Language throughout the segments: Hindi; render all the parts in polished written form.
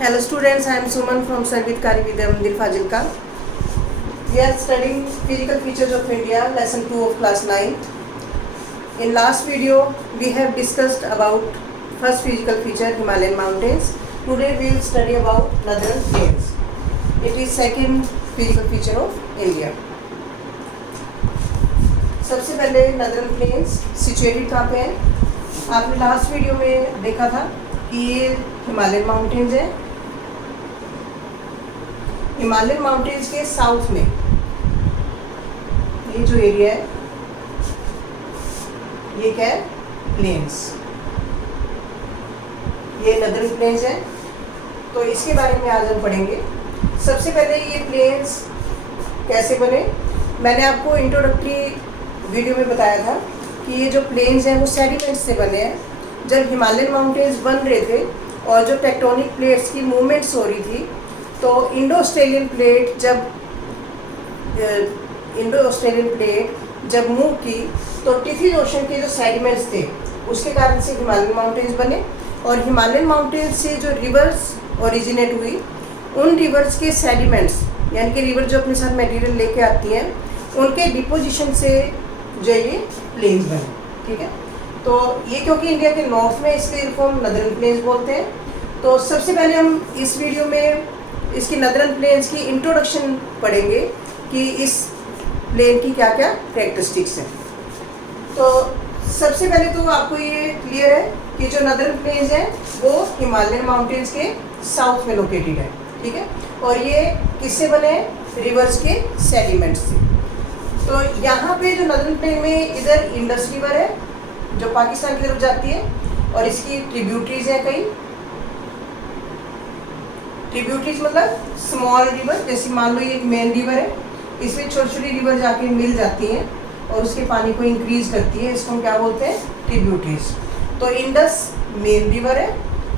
Hello students, I am Suman from Sangeet Kari Vidya Mandir Fazilka. We are studying physical features of India, lesson 2 of class 9th. In last video, we have discussed about first physical feature, Himalayan mountains. Today we will study about northern plains. It is second physical feature of India. सबसे पहले नदरन प्लेन्स सिचुएटेड कहाँ पे हैं? आपने लास्ट वीडियो में देखा था कि ये हिमालयन माउंटेन्स है। हिमालयन माउंटेन्स के साउथ में ये जो एरिया है ये क्या है? प्लेन्स। ये नदरन प्लेन्स है। तो इसके बारे में आज हम पढ़ेंगे। सबसे पहले ये प्लेन्स कैसे बने? मैंने आपको इंट्रोडक्टरी वीडियो में बताया था कि ये जो प्लेन्स हैं वो सेडिमेंट्स से बने हैं। जब हिमालयन माउंटेन्स बन रहे थे और जो टेक्टोनिक प्लेट्स की मूवमेंट्स हो रही थी तो इंडो ऑस्ट्रेलियन प्लेट जब मूव की तो टिफिन ओशन के जो सेडिमेंट्स थे उसके कारण से हिमालयन माउंटेन्स बने। और हिमालयन माउंटेन्स से जो रिवर्स ओरिजिनेट हुई उन रिवर्स के सेडिमेंट्स यानी कि रिवर जो अपने साथ मटेरियल लेके आती हैं उनके डिपोजिशन से जो ये प्लेन्स बने। ठीक है, तो ये क्योंकि इंडिया के नॉर्थ में इसलिए इनको हम नदरन प्लेन्स बोलते हैं। तो सबसे पहले हम इस वीडियो में इसकी नदरन प्लेन्स की इंट्रोडक्शन पढ़ेंगे कि इस प्लेन की क्या क्या कैरेक्टरिस्टिक्स हैं। तो सबसे पहले तो आपको ये क्लियर है कि जो नदरन प्लेन्स हैं वो हिमालयन माउंटेन्स के साउथ में लोकेटेड है। ठीक है, और ये किससे बने हैं? रिवर्स के सेडिमेंट्स से। तो यहाँ पे जो नदरन प्लेन में इधर इंडस रिवर है जो पाकिस्तान की तरफ जाती है और इसकी ट्रिब्यूटरीज है कई। ट्रिब्यूटरीज मतलब स्मॉल रिवर, जैसे मान लो ये एक मेन रिवर है, इसमें छोटी छोटी रिवर जाके मिल जाती हैं और उसके पानी को इंक्रीज करती है। इसको हम क्या बोलते हैं? ट्रिब्यूटरीज। तो इंडस मेन रिवर है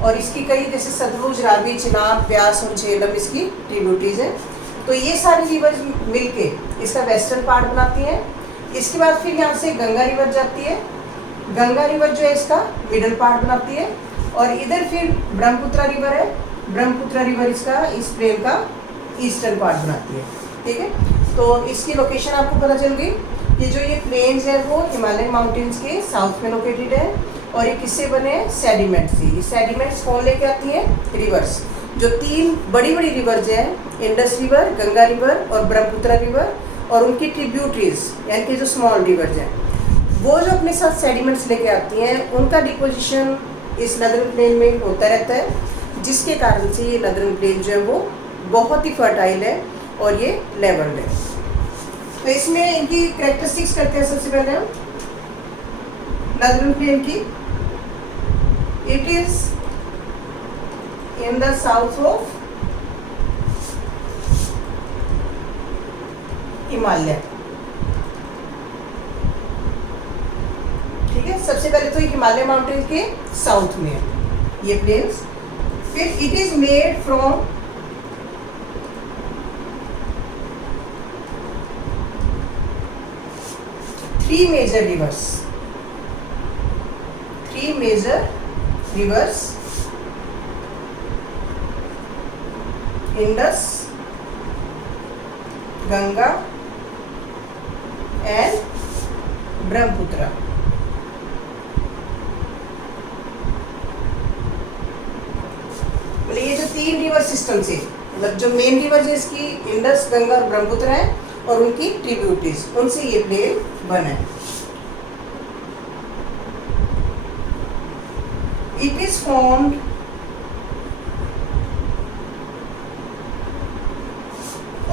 और इसकी कई जैसे सतलुज, रावी, चिनाब, ब्यास और झेलम इसकी ट्रिब्यूटरीज हैं। तो ये सारी रिवर्स मिलके इसका वेस्टर्न पार्ट बनाती हैं। इसके बाद फिर यहाँ से गंगा रिवर जाती है। गंगा रिवर जो है इसका मिडल पार्ट बनाती है और इधर फिर ब्रह्मपुत्र रिवर है। ब्रह्मपुत्र रिवर इसका इस प्लेन का ईस्टर्न पार्ट बनाती है। ठीक है, तो इसकी लोकेशन आपको पता चल गई कि जो ये प्लेन्स हैं वो हिमालयन माउंटेन्स के साउथ में लोकेटेड है और ये किससे बने हैं? सेडिमेंट से। ये सेडिमेंट्स कौन लेके आती हैं? रिवर्स। जो तीन बड़ी बड़ी रिवर्स हैं, इंडस रिवर, गंगा रिवर और ब्रह्मपुत्र रिवर, और उनकी ट्रिब्यूटरीज यानी कि जो स्मॉल रिवर्स हैं वो जो अपने साथ सेडिमेंट्स लेके आती हैं उनका डिपोजिशन इस नदरन प्लेन में होता रहता है, जिसके कारण से ये नदरन प्लेन जो है वो बहुत ही फर्टाइल है और ये लेवल्ड है। तो इसमें इनकी कैरेक्टरिस्टिक्स करते हैं। सबसे पहले हम नदरन प्लेन की, it is in the south of Himalaya. ठीक है, सबसे पहले तो हिमालय माउंटेन के साउथ में है ये प्लेन्स। फिर it is made from three major rivers, Indus, Ganga and Brahmaputra. मतलब ये जो तीन रिवर सिस्टम से, मतलब जो मेन रिवर है इसकी इंडस, गंगा और ब्रह्मपुत्र है और उनकी ट्रिब्यूटरीज, उनसे ये प्लेन बना है। It is formed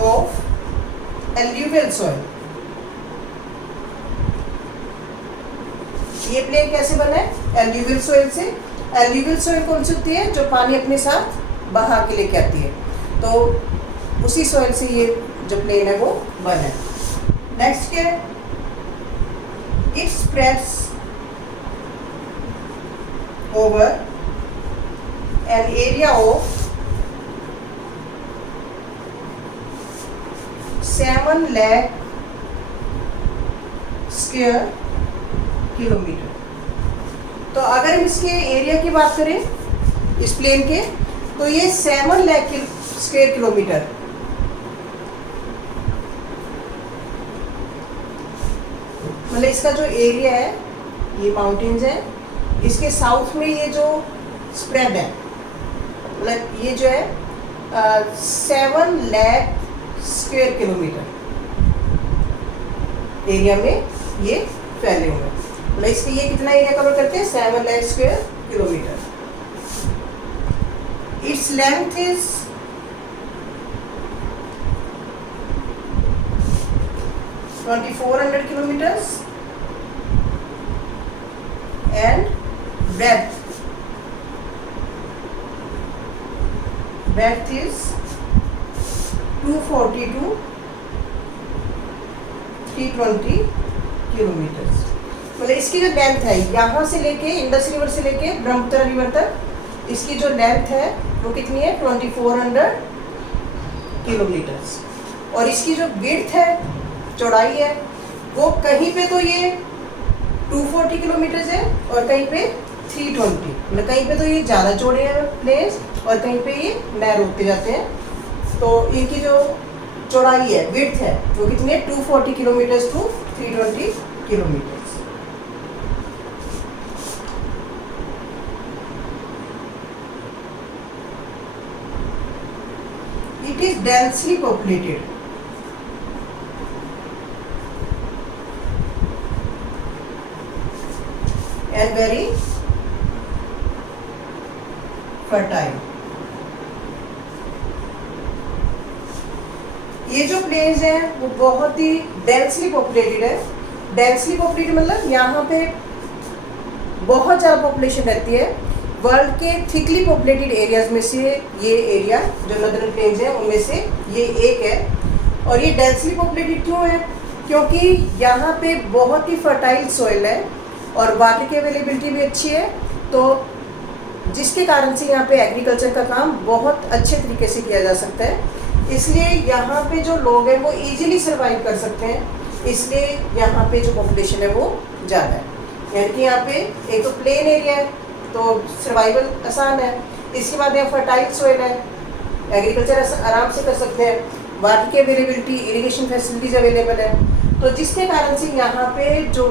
of alluvial soil. ये प्लेन कैसे बना है? एल्यूवियल सॉइल से। एल्यूवियल सॉइल कौन सी होती है? जो पानी अपने साथ बहा के लेके आती है, तो उसी सॉइल से ये जो प्लेन है वो बना है। नेक्स्ट क्या है? It spreads over an area of 7 lakh square kilometre. तो अगर हम इसके एरिया की बात करें इस प्लेन के, तो ये 7 लाख स्क्वायर किलोमीटर, मतलब इसका जो एरिया है, ये माउंटेन्स है, इसके साउथ में ये जो स्प्रेड है, मतलब ये जो है 7 लाख स्क्वायर किलोमीटर एरिया में ये फैले हुए हैं। मतलब इसके ये कितना एरिया कवर करते हैं? 7 lakh square kilometre. Its length is 2400 kilometers and breadth is 240 to 320 kilometre. मतलब इसकी जो लेंथ है यहाँ से लेके इंडस रिवर से लेके ब्रह्मपुत्र रिवर तक, इसकी जो लेंथ है वो कितनी है? 2400 किलोमीटर्स। और इसकी जो विड्थ है, चौड़ाई है, वो कहीं पे तो ये 240 किलोमीटर्स है और कहीं पे 320, मतलब कहीं पे तो ये ज़्यादा चौड़े हैं प्लेस और कहीं पे ये नैरो होते जाते हैं। तो इनकी जो चौड़ाई है, विड्थ है, वो कितनी है? 240 किलोमीटर्स टू 320 kilometres. It is densely populated and very fertile। ये जो प्लेस है वो बहुत ही डेंसली पॉपुलेटेड है। डेंसली पॉपुलेटेड मतलब यहाँ पे बहुत ज़्यादा पॉपुलेशन रहती है। वर्ल्ड के थिकली पॉपुलेटेड एरियाज में से ये एरिया जो नदर्न प्लेन्स है उनमें से ये एक है। और ये डेंसली पॉपुलेटेड क्यों है? क्योंकि यहाँ पे बहुत ही फर्टाइल सॉइल है और वाटर की अवेलेबिलिटी भी अच्छी है, तो जिसके कारण से यहाँ पे एग्रीकल्चर का काम बहुत अच्छे तरीके से किया जा सकता है। इसलिए यहाँ पे जो लोग हैं वो इजीली सर्वाइव कर सकते हैं, इसलिए यहाँ पे जो पॉपुलेशन है वो ज़्यादा है। यानी कि यहाँ पे एक तो प्लेन एरिया है तो सर्वाइवल आसान है, इसके बाद यहाँ फर्टाइल सॉइल है, एग्रीकल्चर आराम से कर सकते हैं, वाटर की अवेलेबिलिटी, इरिगेशन फैसिलिटीज अवेलेबल है। तो जिसके कारण से यहाँ पे जो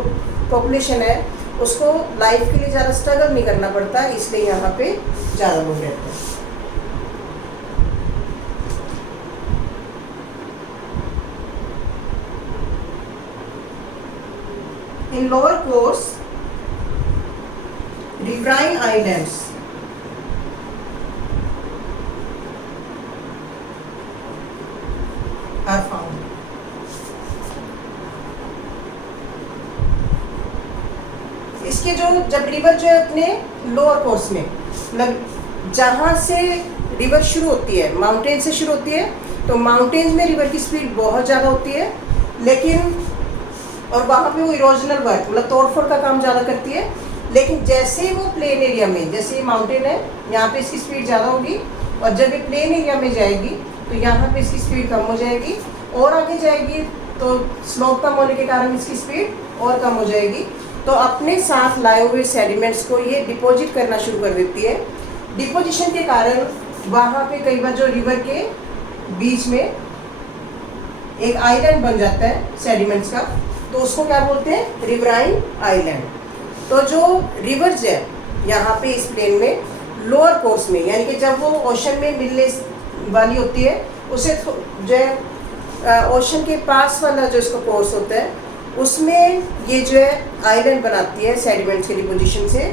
पॉपुलेशन है उसको लाइफ के लिए ज़्यादा स्ट्रगल नहीं करना पड़ता, इसलिए यहाँ पे ज़्यादा लोग रहते हैं। In lower course riverine islands are found. इसके जो जब रिवर जो है अपने लोअर कोर्स में, मतलब जहाँ से रिवर शुरू होती है, माउंटेन से शुरू होती है, तो माउंटेन्स में रिवर की स्पीड बहुत ज़्यादा होती है, लेकिन और वहाँ पे वो इरोजनल वर्क मतलब तोड़फोड़ का काम ज़्यादा करती है। लेकिन जैसे ही वो प्लेन एरिया में, जैसे ये माउंटेन है यहाँ पे इसकी स्पीड ज़्यादा होगी, और जब ये प्लेन एरिया में जाएगी तो यहाँ पे इसकी स्पीड कम हो जाएगी, और आगे जाएगी तो स्लोप कम होने के कारण इसकी स्पीड और कम हो जाएगी। तो अपने साथ लाए हुए सेडिमेंट्स को ये डिपॉजिट करना शुरू कर देती है। डिपोजिशन के कारण वहाँ पे कई बार जो रिवर के बीच में एक आइलैंड बन जाता है सेडिमेंट्स का, तो उसको क्या बोलते हैं? Riverine island. तो जो रिवर्स है यहाँ पे इस प्लेन में लोअर कोर्स में, यानी कि जब वो ओशन में मिलने वाली होती है, उसे जो है ओशन के पास वाला जो इसका कोर्स होता है उसमें ये जो है आइलैंड बनाती है सेडिमेंट्स के डिपोजिशन से,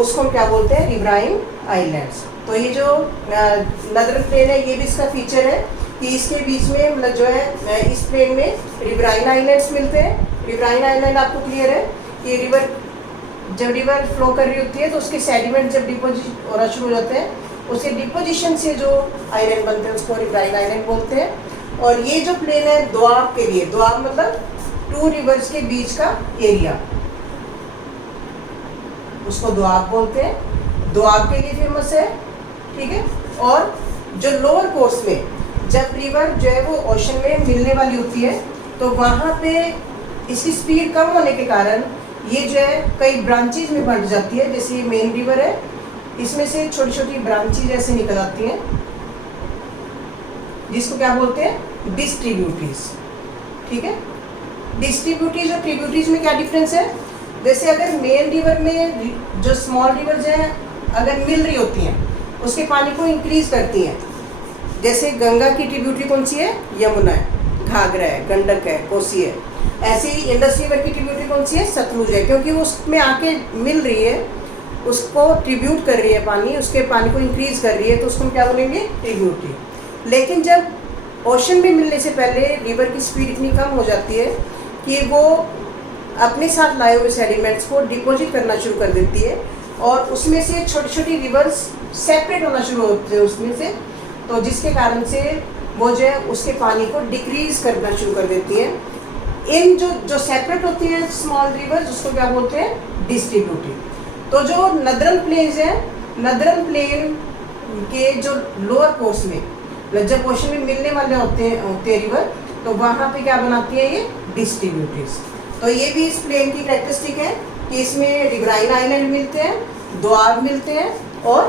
उसको हम क्या बोलते हैं? Riverine islands. तो ये जो नदर्न प्लेन है ये भी इसका फीचर है कि इसके बीच में मतलब जो है इस प्लेन में रिवराइन आइलैंड्स मिलते हैं। रिवराइन आइलैंड आपको क्लियर है कि रिवर जब रिवर फ्लो कर रही होती है तो उसके सेडिमेंट जब डिपोजिट होना शुरू हो जाते हैं, उसके डिपोजिशन से जो आइलैंड बनते हैं उसको रिवराइन आइलैंड बोलते हैं। और ये जो प्लेन है दोआब के लिए, दोआब मतलब 2 रिवर्स के बीच का एरिया, उसको दोआब बोलते हैं, दोआब के लिए फेमस है, ठीक है। और जो लोअर कोर्स में जब रिवर जो है वो ओशन में मिलने वाली होती है तो वहाँ पे इसकी स्पीड कम होने के कारण ये जो है कई ब्रांचेज में बंट जाती है। जैसे ये मेन रिवर है, इसमें से छोटी छोटी ब्रांचेज ऐसे निकल आती हैं, जिसको क्या बोलते हैं, डिस्ट्रीब्यूटरीज। ठीक है, डिस्ट्रीब्यूटरीज और ट्रिब्यूटरीज में क्या डिफरेंस है? जैसे अगर मेन रिवर में जो स्मॉल रिवर्स हैं अगर मिल रही होती हैं, उसके पानी को इंक्रीज करती हैं। जैसे गंगा की ट्रिब्यूटरी कौन सी है? यमुना है, घाघरा है, गंडक है, कोसी है। ऐसे ही इंडस रिवर की ट्रिब्यूटरी कौन सी है? सतलुज है, क्योंकि वो उसमें आके मिल रही है, उसको ट्रिब्यूट कर रही है पानी, उसके पानी को इंक्रीज कर रही है, तो उसको हम क्या बोलेंगे? ट्रिब्यूटरी। लेकिन जब ओशन में मिलने से पहले रिवर की स्पीड इतनी कम हो जाती है कि वो अपने साथ लाए हुए सेडिमेंट्स को डिपॉजिट करना शुरू कर देती है, और उसमें से छोटी छोटी रिवर्स सेपरेट होना शुरू होते हैं उसमें से, तो जिसके कारण से वो जो है उसके पानी को डिक्रीज करना शुरू कर देती है। इन जो सेपरेट होती हैं स्मॉल रिवर्स, उसको क्या बोलते हैं? डिस्ट्रीब्यूटरी। तो जो नदरन प्लेन्स हैं, नदरन प्लेन के जो लोअर कोर्स में जब ओशन में मिलने वाले होते हैं रिवर, तो वहाँ पे क्या बनाती है ये? डिस्ट्रीब्यूटरीज। तो ये भी इस प्लेन की कैरेक्टरिस्टिक है कि इसमें रिवराइन आइलैंड मिलते हैं, द्वार मिलते हैं, और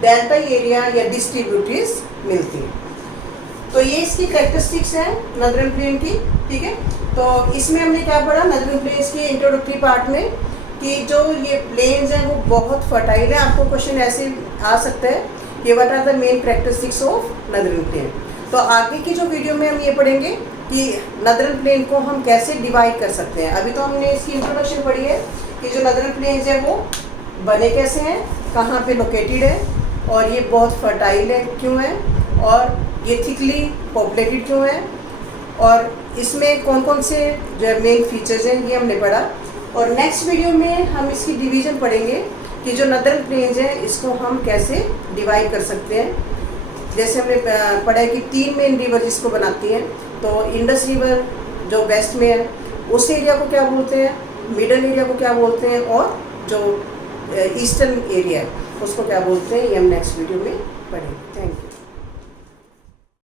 डेल्टा एरिया या डिस्ट्रीब्यूटरीज मिलती हैं। तो ये इसकी कैरेक्टरिस्टिक्स हैं नदरन प्लेन की। ठीक है, तो इसमें हमने क्या पढ़ा नदरन प्लेन्स की इंट्रोडक्टरी पार्ट में, कि जो ये प्लेन्स हैं वो बहुत फर्टाइल है। आपको क्वेश्चन ऐसे आ सकता है कि what are the main characteristics of northern plain. तो आगे की जो वीडियो में हम ये पढ़ेंगे कि नदरन प्लेन को हम कैसे डिवाइड कर सकते हैं। अभी तो हमने इसकी इंट्रोडक्शन पढ़ी है कि जो नदरन प्लेन्स है वो बने कैसे हैं, कहाँ पे लोकेटेड है, और ये बहुत फर्टाइल है क्यों है, और ये थिकली पॉपुलेटेड क्यों है, और इसमें कौन कौन से जो मेन फीचर्स हैं ये हमने पढ़ा। और नेक्स्ट वीडियो में हम इसकी डिवीज़न पढ़ेंगे कि जो नदरन प्लेन्स हैं इसको हम कैसे डिवाइड कर सकते हैं। जैसे हमने पढ़ा है कि 3 मेन रिवर इसको बनाती हैं। तो इंडस रिवर जो वेस्ट में है उस एरिया को क्या बोलते हैं, मिडल एरिया को क्या बोलते हैं, और जो ईस्टर्न एरिया है उसको क्या बोलते हैं, ये हम नेक्स्ट वीडियो में पढ़ेंगे। Thank you.